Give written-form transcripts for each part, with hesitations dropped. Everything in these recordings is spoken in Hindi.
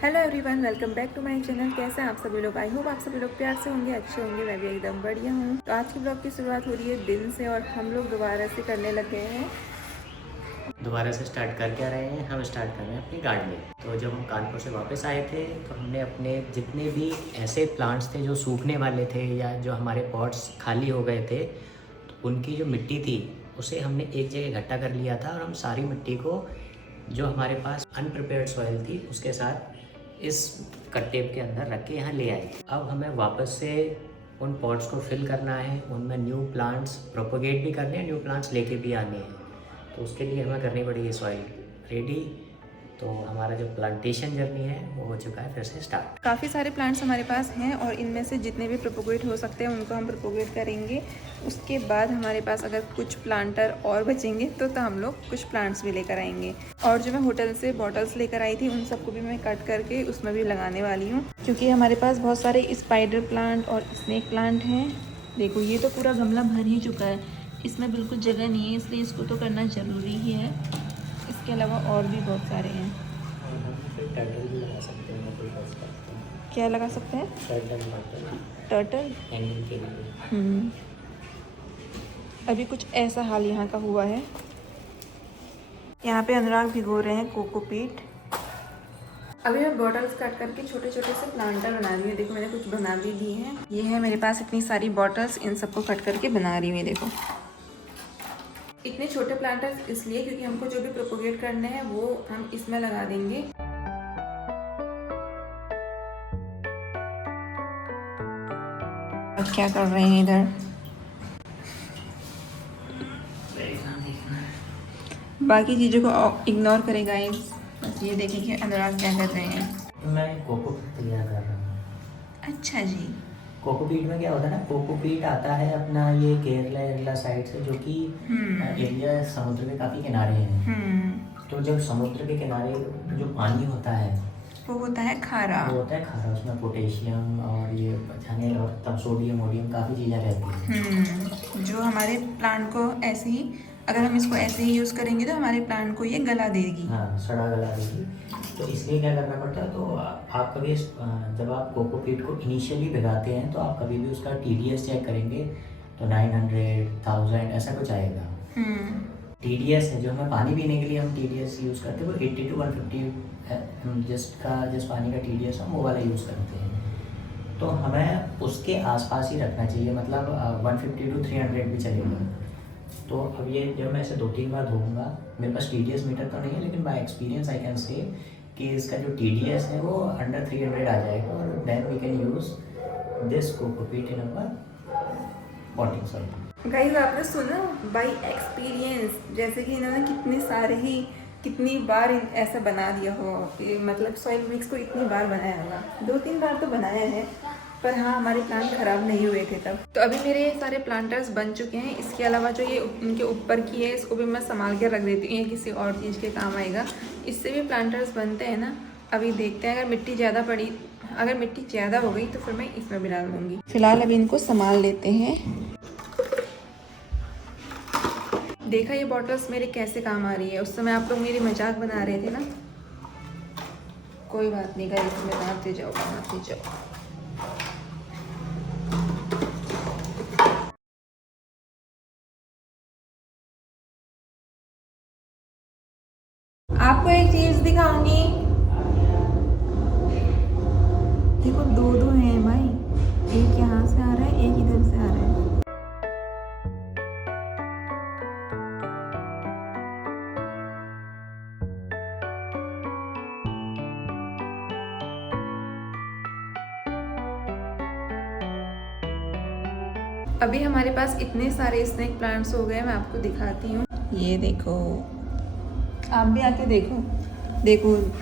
Hello everyone, welcome back to my channel. कैसे हैं आप सभी लोग? आई होप आप सभी लोग प्यार से होंगे, अच्छे होंगे। मैं भी एकदम बढ़िया हूँ। तो आज की ब्लॉग की शुरुआत हो रही है दिन से और हम लोग दोबारा से करने लगे हैं। दोबारा से स्टार्ट कर क्या रहे हैं? हम स्टार्ट कर रहे हैं अपनी गार्डनिंग। तो जब हम कानपुर से वापस आए थे तो हमने अपने जितने भी ऐसे प्लांट्स थे जो सूखने वाले थे या जो हमारे पॉट्स खाली हो गए थे, तो उनकी जो मिट्टी थी उसे हमने एक जगह इकट्ठा कर लिया था और हम सारी मिट्टी को जो हमारे पास अनप्रिपेयर्ड सॉइल थी उसके साथ इस कट्टे के अंदर रख के यहाँ ले आए। अब हमें वापस से उन पॉट्स को फिल करना है, उनमें न्यू प्लांट्स प्रोपोगेट भी करने हैं, न्यू प्लांट्स लेके भी आने हैं। तो उसके लिए हमें करनी पड़ेगी सॉइल रेडी। तो हमारा जो प्लांटेशन जर्नी है वो हो चुका है फिर से स्टार्ट। काफ़ी सारे प्लांट्स हमारे पास हैं और इनमें से जितने भी प्रोपोगेट हो सकते हैं उनको हम प्रोपोगेट करेंगे। उसके बाद हमारे पास अगर कुछ प्लांटर और बचेंगे तो हम लोग कुछ प्लांट्स भी लेकर आएंगे। और जो मैं होटल से बॉटल्स लेकर आई थी उन सबको भी मैं कट करके उसमें भी लगाने वाली हूँ, क्योंकि हमारे पास बहुत सारे स्पाइडर प्लांट और स्नेक प्लांट हैं। देखो, ये तो पूरा गमला भर ही चुका है, इसमें बिल्कुल जगह नहीं है, इसलिए इसको तो करना ज़रूरी ही है। इसके अलावा और भी बहुत सारे हैं। टर्टल भी लगा सकते हैं, क्या लगा सकते हैं? टर्टल हैंगिंग के लिए। अभी कुछ ऐसा हाल यहाँ का हुआ है। यहाँ पे अनुराग भिगो रहे हैं कोकोपीट। अभी मैं बॉटल्स कट करके छोटे छोटे से प्लांटर बना रही हूँ। देखो, मैंने कुछ बना भी दी हैं। ये है मेरे पास इतनी सारी बॉटल्स, इन सबको कट करके बना रही हूँ। देखो, इतने छोटे प्लांटर्स इसलिए क्योंकि हमको जो भी प्रोपोगेट करने हैं वो हम इसमें लगा देंगे। अब क्या कर रहे हैं इधर? बाकी चीज़ों को इग्नोर करें गाइस, बस ये देखें कि अनुराग क्या कर रहे हैं। मैं कोकोपीट तैयार कर रहा हूँ। अच्छा जी। कोकोपीट में क्या होता है ना, कोकोपीट आता है अपना ये केरला साइड से, जो कि एरिया समुद्र के काफ़ी किनारे हैं। तो जब समुद्र के किनारे जो पानी होता है वो होता है खारा। वो होता है खारा, उसमें पोटेशियम और ये जाने और तब सोडियम वोडियम काफ़ी चीज़ें रहती हैं जो हमारे प्लांट को ऐसे ही, अगर हम इसको ऐसे ही यूज़ करेंगे तो हमारे प्लांट को ये गला देगी। हाँ, सड़ा गला देगी। तो इसलिए क्या करना पड़ता है, तो आप कभी जब आप कोकोपीट को इनिशियली भिगाते हैं तो आप कभी भी उसका TDS चेक करेंगे तो 900, 1000 ऐसा कुछ आएगा। TDS है जो हमें पानी पीने के लिए हम TDS यूज़ करते हैं, वो 80 to 150 जिस पानी का TDS हम वो वाला यूज़ करते हैं। तो हमें उसके आसपास ही रखना चाहिए, मतलब 150 to 300 भी चलेगा। तो अब ये जब मैं इसे 2-3 बार धोऊंगा, मेरे पास TDS मीटर तो नहीं है, लेकिन bye experience I can say कि इसका जो TDS है वो अंडर 300 आ जाएगा और then we can use this cocopeat in our potting soil. Guys, आपने सुना बाय एक्सपीरियंस, जैसे कि इन्होंने कितनी बार ऐसा बना दिया हो, मतलब सॉइल मिक्स को इतनी बार बनाया होगा। 2-3 बार तो बनाया है, पर हाँ, हमारे प्लांट खराब नहीं हुए थे तब। तो अभी मेरे सारे प्लांटर्स बन चुके हैं। इसके अलावा जो ये उनके ऊपर की है, इसको भी मैं संभाल के रख देती हूँ, ये किसी और चीज़ के काम आएगा। इससे भी प्लांटर्स बनते हैं ना। अभी देखते हैं, अगर मिट्टी ज़्यादा हो गई तो फिर मैं इसमें भी डाल दूँगी। फिलहाल अभी इनको संभाल लेते हैं। देखा ये बॉटल्स मेरे कैसे काम आ रही है। उस समय आप लोग मेरी मजाक बना रहे थे ना। कोई बात नहीं गाइस, इसमें बनाते जाओ। आपको एक चीज दिखाऊंगी। देखो, 2-2 हैं भाई, एक यहाँ से आ रहा है, एक इधर से आ रहा है। अभी हमारे पास इतने सारे स्नेक प्लांट्स हो गए, मैं आपको दिखाती हूँ। ये देखो, आप भी आके देखो।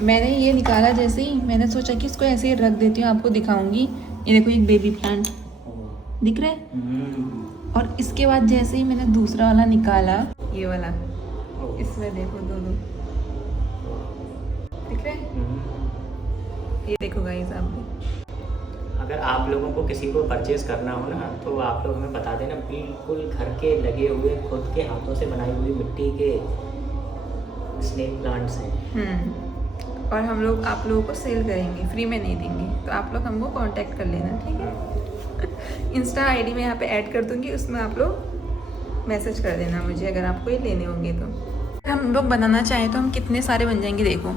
मैंने ये निकाला, जैसे ही मैंने सोचा कि इसको ऐसे ही रख देती हूँ, आपको दिखाऊंगी। ये देखो, एक बेबी प्लांट दिख रहा है। और इसके बाद जैसे ही मैंने दूसरा वाला निकाला, ये वाला, इसमें देखो 2-2 दिख रहे हैं। ये देखो गाइस, आप भी अगर आप लोगों को किसी को परचेज़ करना हो ना, तो आप लोग हमें बता देना। बिल्कुल घर के लगे हुए, खुद के हाथों से बनाई हुई मिट्टी के स्नेक प्लांट्स हैं। और हम लोग आप लोगों को सेल करेंगे, फ्री में नहीं देंगे। तो आप लोग हमको कांटेक्ट कर लेना, ठीक है। इंस्टा आईडी में यहाँ पे ऐड कर दूँगी, उसमें आप लोग मैसेज कर देना मुझे अगर आपको ये लेने होंगे तो। हम लोग बनाना चाहें तो हम कितने सारे बन जाएंगे, देखो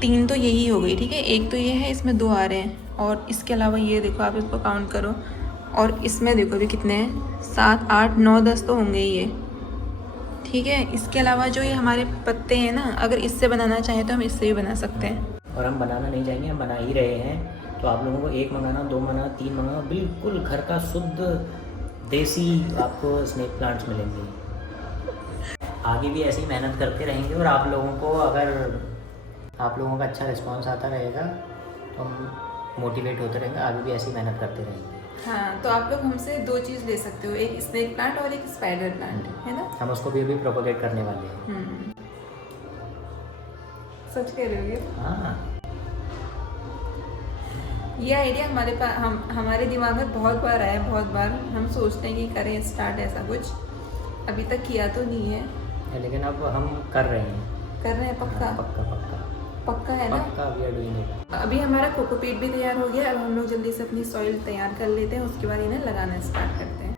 3 तो यही हो गई, ठीक है। एक तो ये है, इसमें 2 आ रहे हैं, और इसके अलावा ये देखो, आप इसको काउंट करो, और इसमें देखो अभी कितने हैं, 7 8 9 10 तो होंगे ही ये, ठीक है। इसके अलावा जो ये हमारे पत्ते हैं ना, अगर इससे बनाना चाहें तो हम इससे भी बना सकते हैं। और हम बनाना नहीं चाहेंगे, हम बना ही रहे हैं। तो आप लोगों को 1 मंगाना, 2 मंगाना, 3 मंगाना, बिल्कुल घर का शुद्ध देसी आपको स्नेक प्लांट्स मिलेंगे। आगे भी ऐसी मेहनत करते रहेंगे, और आप लोगों को अगर आप लोगों का अच्छा रिस्पांस आता रहेगा तो हम मोटिवेट होते रहेंगे, आगे भी ऐसी मेहनत करते रहेंगे। हाँ, तो आप लोग हमसे 2 चीज़ ले सकते हो, एक स्नेक प्लांट और एक स्पाइडर प्लांट, है ना। हम उसको भी अभी प्रोपोगेट करने वाले हैं। सच कह रहे हो ये? हाँ, ये आइडिया हमारे दिमाग में बहुत बार आया है, बहुत बार हम सोचते हैं कि करें स्टार्ट ऐसा कुछ, अभी तक किया तो नहीं है, लेकिन अब हम कर रहे हैं। पक्का पक्का पक्का पक्का है ना। पक्का वी आर डूइंग इट। अभी हमारा कोकोपीट भी तैयार हो गया, अब हम लोग जल्दी से अपनी सॉइल तैयार कर लेते हैं, उसके बाद इन्हें लगाना स्टार्ट करते हैं।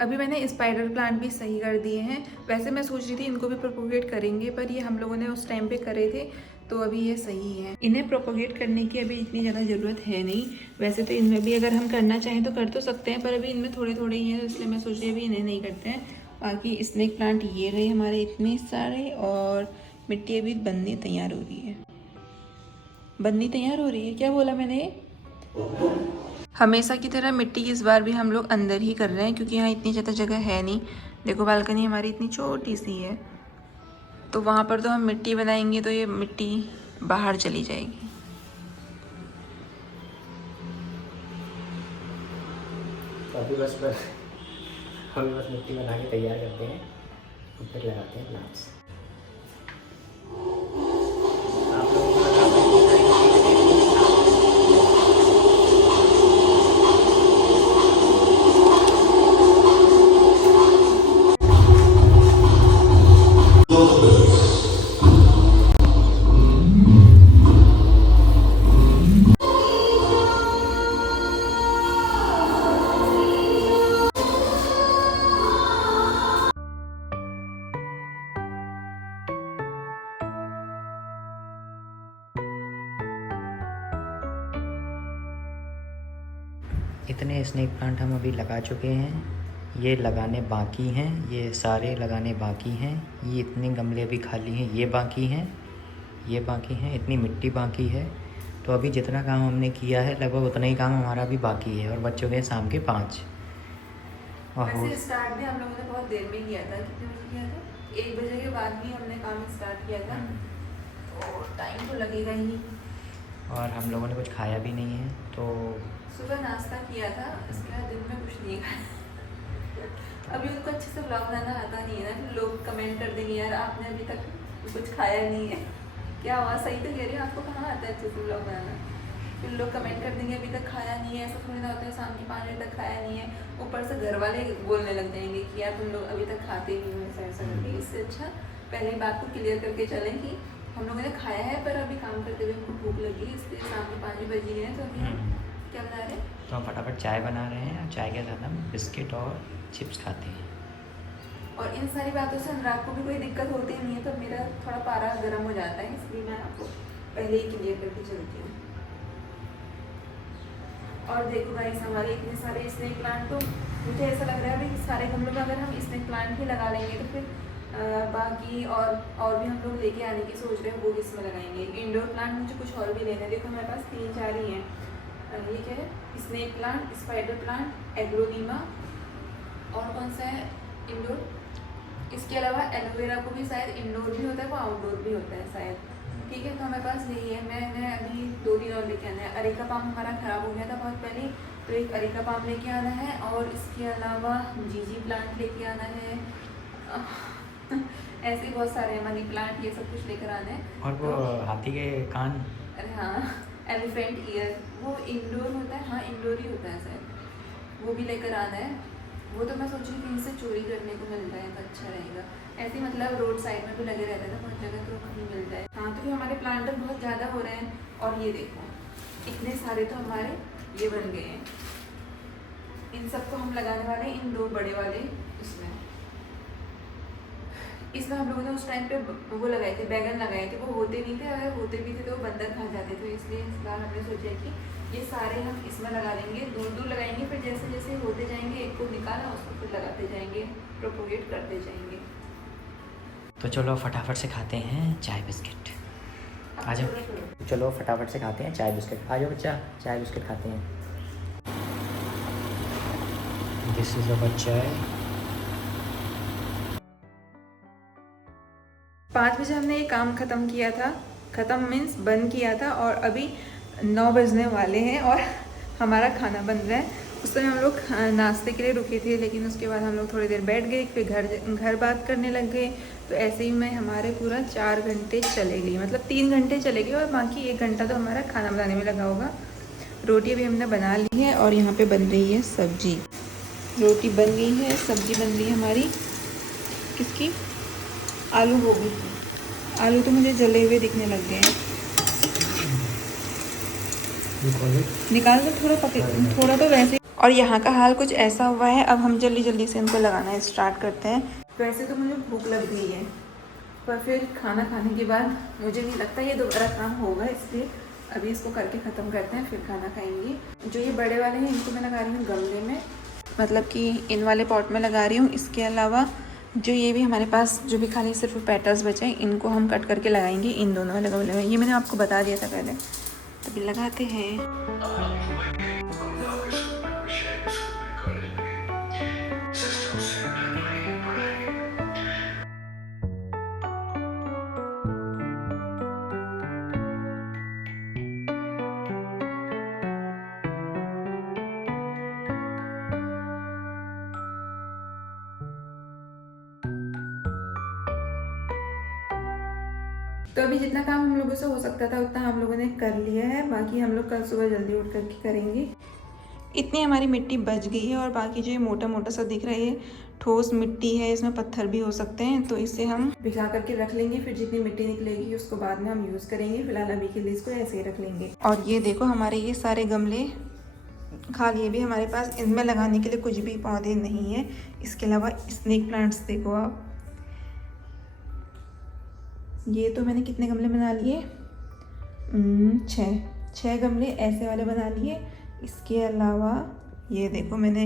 अभी मैंने स्पाइडर प्लांट भी सही कर दिए हैं। वैसे मैं सोच रही थी इनको भी प्रोपोगेट करेंगे, पर ये हम लोगों ने उस टाइम पे करे थे, तो अभी ये सही है। इन्हें प्रोपोगेट करने की अभी इतनी ज़्यादा ज़रूरत है नहीं। वैसे तो इनमें भी अगर हम करना चाहें तो कर तो सकते हैं, पर अभी इनमें थोड़े थोड़े ही हैं, इसलिए मैं सोच रही अभी इन्हें नहीं करते हैं। बाकी स्नेक प्लांट ये रहे हमारे इतने सारे, और मिट्टी अभी बननी तैयार हो रही है। क्या बोला मैंने? हमेशा की तरह मिट्टी इस बार भी हम लोग अंदर ही कर रहे हैं, क्योंकि यहाँ इतनी ज़्यादा जगह है नहीं। देखो बालकनी हमारी इतनी छोटी सी है, तो वहाँ पर तो हम मिट्टी बनाएंगे तो ये मिट्टी बाहर चली जाएगी। तो अभी बस मिट्टी बना के तैयार करते हैं, फिर लगाते हैं प्लांट्स। इतने स्नेक प्लांट हम अभी लगा चुके हैं, ये लगाने बाकी हैं, ये सारे लगाने बाकी हैं। ये इतने गमले अभी खाली हैं, ये बाकी हैं, ये बाकी हैं, इतनी मिट्टी बाकी है। तो अभी जितना काम हमने किया है लगभग उतना ही काम हमारा अभी बाकी है, और बच चुके हैं शाम के 5। वैसे स्टार्ट भी हम लोगों ने बहुत देर में किया था। कितने बजे किया था? 1 बजे के बाद भी हमने काम स्टार्ट किया था, तो टाइम तो लगेगा ही नहीं। और हम लोगों ने कुछ खाया भी नहीं है, तो सुबह नाश्ता किया था, इसके बाद दिन में कुछ नहीं खाया। अभी उनको अच्छे से ब्लॉग बनाना आता नहीं है ना, फिर लोग कमेंट कर देंगे यार आपने अभी तक कुछ खाया नहीं है। क्या हुआ, सही तो कह रही हूँ, आपको कहाँ आता है अच्छे से ब्लॉग बनाना। फिर लोग कमेंट कर देंगे अभी तक खाया नहीं है, ऐसा थोड़ी ना होता है शाम के 5 बजे तक खाया नहीं है। ऊपर से घर वाले बोलने लग जाएंगे कि यार तुम लोग अभी तक खाते ही नहीं हो, ऐसा करके। इससे अच्छा पहले बात को क्लियर करके चलें कि हम लोगों ने खाया है, पर अभी काम करते हुए हमको भूख लगी, इसलिए शाम के 5 बज गए हैं। तो अभी हम क्या बना रहे हैं? तो हम फटाफट चाय बना रहे हैं, और चाय के साथ हम बिस्किट और चिप्स खाते हैं। और इन सारी बातों से अनुराग को भी कोई दिक्कत होती नहीं है, तो मेरा थोड़ा पारा गर्म हो जाता है, इसलिए मैं आपको पहले ही क्लियर करके चलती हूँ। और देखो गाइस, हमारे इतने सारे स्नेक प्लांट, तो मुझे ऐसा लग रहा है अभी सारे गमलों में अगर हम स्नेक प्लांट ही लगा लेंगे तो फिर बाकी और भी हम लोग लेके आने की सोच रहे हैं, वो किसमें लगाएंगे। इंडोर प्लांट मुझे कुछ और भी लेना है। देखो हमारे पास 3-4 ही हैं। ये क्या है? स्नेक प्लांट, स्पाइडर प्लांट, एग्रोनीमा, और कौन सा है इंडोर? इसके अलावा एलोवेरा को भी शायद इंडोर भी होता है, वो आउटडोर भी होता है शायद। ठीक है, तो हमारे पास यही है। मैंने अभी 2-3 और लेके आना है। अरेका पाम हमारा ख़राब हो गया था बहुत पहले, तो एक अरेका पाम लेके आना है, और इसके अलावा जीजी प्लांट लेके आना है। ऐसे ही बहुत सारे मनी प्लांट, ये सब कुछ लेकर आना है। और वो हाथी के कान, अरे हाँ, एलिफेंट ईयर, वो इंडोर होता है, हाँ इंडोर ही होता है शायद, वो भी लेकर आना है। वो तो मैं सोच रही कहीं से चोरी करने को मिल जाए तो अच्छा रहेगा। ऐसे मतलब रोड साइड में भी लगे रहते हैं ना बहुत जगह, तो कहीं मिल जाए। हाँ तो ये हमारे प्लांटर बहुत ज़्यादा हो रहे हैं। और ये देखो इतने सारे तो हमारे ये बन गए हैं। इन सबको हम लगाने वाले हैं इन 2 बड़े वाले इसमें हम लोगों ने उस टाइम पे वो लगाए थे, बैगन लगाए थे, वो होते नहीं थे, अगर होते भी थे तो वो बंदर खा जाते थे। इसलिए इस बार हमने सोचा कि ये सारे हम इसमें लगा देंगे, दूर दूर लगाएंगे, फिर जैसे जैसे होते जाएंगे एक को निकाला उसको फिर लगाते जाएंगे, प्रोपोगेट करते जाएंगे। तो चलो फटाफट से खाते हैं चाय बिस्किट। आ जाओ, चलो फटाफट से खाते हैं चाय बिस्किट। आ जाओ बच्चा, चाय बिस्किट खाते हैं। दिस इज अवर चाय। 5 बजे हमने ये काम ख़त्म किया था, ख़त्म मीन्स बंद किया था, और अभी 9 बजने वाले हैं और हमारा खाना बन रहा है। उस समय हम लोग नाश्ते के लिए रुके थे, लेकिन उसके बाद हम लोग थोड़ी देर बैठ गए, फिर घर बात करने लग गए। तो ऐसे ही में हमारे पूरा 4 घंटे चले गए, मतलब 3 घंटे चले गए, और बाकी 1 घंटा तो हमारा खाना बनाने में लगा होगा। रोटी अभी हमने बना ली है और यहाँ पे बन रही है सब्जी। रोटी बन गई है, सब्जी बन रही है हमारी किसकी, आलू गोभी की। आलू तो मुझे जले हुए दिखने लग गए हैं, निकाल दो थोड़ा पके, थोड़ा तो वैसे। और यहाँ का हाल कुछ ऐसा हुआ है, अब हम जल्दी जल्दी से इनको लगाना स्टार्ट करते हैं। वैसे तो मुझे भूख लग गई है, पर फिर खाना खाने के बाद मुझे नहीं लगता ये दोबारा काम होगा, इसलिए अभी इसको करके ख़त्म करते हैं फिर खाना खाएंगे। जो ये बड़े वाले हैं इनको मैं लगा रही हूँ गमले में, मतलब कि इन वाले पॉट में लगा रही हूँ। इसके अलावा जो ये भी हमारे पास जो भी खाली सिर्फ पेटल्स बचे हैं, इनको हम कट करके लगाएंगे इन दोनों वाले गमले में। ये मैंने आपको बता दिया था पहले, अभी लगाते हैं। तो अभी जितना काम हम लोगों से हो सकता था उतना हम लोगों ने कर लिया है, बाकी हम लोग कल सुबह जल्दी उठ करके करेंगे। इतनी हमारी मिट्टी बच गई है, और बाकी जो ये मोटा मोटा सा दिख रहा है ये ठोस मिट्टी है, इसमें पत्थर भी हो सकते हैं, तो इसे हम भिगा करके रख लेंगे। फिर जितनी मिट्टी निकलेगी उसको बाद में हम यूज़ करेंगे, फिलहाल अभी के लिए इसको ऐसे ही रख लेंगे। और ये देखो हमारे ये सारे गमले खाली है भी हमारे पास, इनमें लगाने के लिए कुछ भी पौधे नहीं है। इसके अलावा स्नेक प्लांट्स देखो आप, ये तो मैंने कितने गमले बना लिए, 6 गमले ऐसे वाले बना लिए। इसके अलावा ये देखो मैंने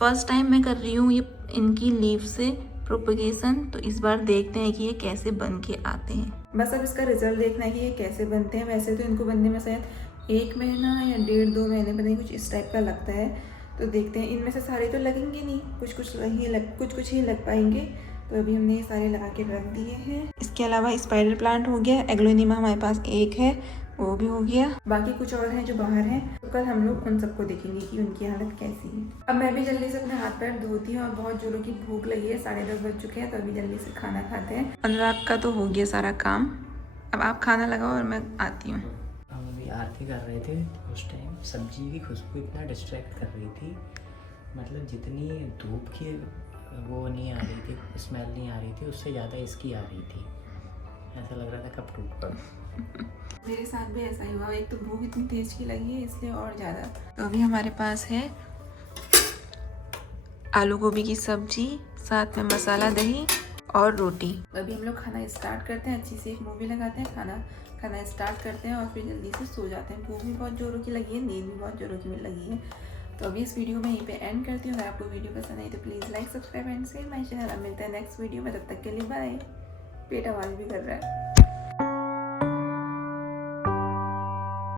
फर्स्ट टाइम मैं कर रही हूँ ये इनकी लीफ से प्रोपगेशन, तो इस बार देखते हैं कि ये कैसे बन के आते हैं। बस अब इसका रिजल्ट देखना है कि ये कैसे बनते हैं। वैसे तो इनको बनने में शायद 1 महीना या 1.5-2 महीने पता नहीं कुछ इस टाइप का लगता है, तो देखते हैं। इनमें से सारे तो लगेंगे नहीं, कुछ कुछ ही लग पाएंगे, तो अभी हमने ये सारे लगा के रख दिए हैं। इसके अलावा स्पाइडर प्लांट हो गया, एग्लोनिमा हमारे पास 1 है, वो भी हो गया। बाकी कुछ और हैं जो बाहर हैं, तो कल हम लोग उन सबको देखेंगे कि उनकी हालत कैसी है। अब मैं भी जल्दी से अपने हाथ पैर धोती हूँ और बहुत जोरों की भूख लगी है, 10:30 बज चुके हैं, तो अभी जल्दी से खाना खाते हैं। अनुराग का तो हो गया सारा काम, अब आप खाना लगाओ और मैं आती हूँ। हम अभी आरती कर रहे थे, उस टाइम सब्जी की खुशबू इतना डिस्ट्रैक्ट कर रही थी, मतलब जितनी धूप की वो नहीं आ रही थी, स्मेल नहीं आ रही थी, उससे ज़्यादा इसकी आ रही थी। ऐसा लग रहा था कब टूट पड़ा। मेरे साथ भी ऐसा ही हुआ, एक तो भूख इतनी तेज की लगी है इसलिए और ज़्यादा। तो अभी हमारे पास है आलू गोभी की सब्जी, साथ में मसाला दही और रोटी। अभी हम लोग खाना स्टार्ट करते हैं, अच्छी सी एक मूवी लगाते हैं, खाना स्टार्ट करते हैं और फिर जल्दी से सो जाते हैं। भूख भी बहुत जोरों की लगी है, नींद भी बहुत जोरों की लगी है। तो अभी इस वीडियो में यहीं पे एंड करती हूँ। अगर आपको वीडियो पसंद आई तो please like, subscribe and share my channel. अब मिलते हैं नेक्स्ट वीडियो में, तब तक के लिए बाय। पेट आवाज़ भी कर रहा है।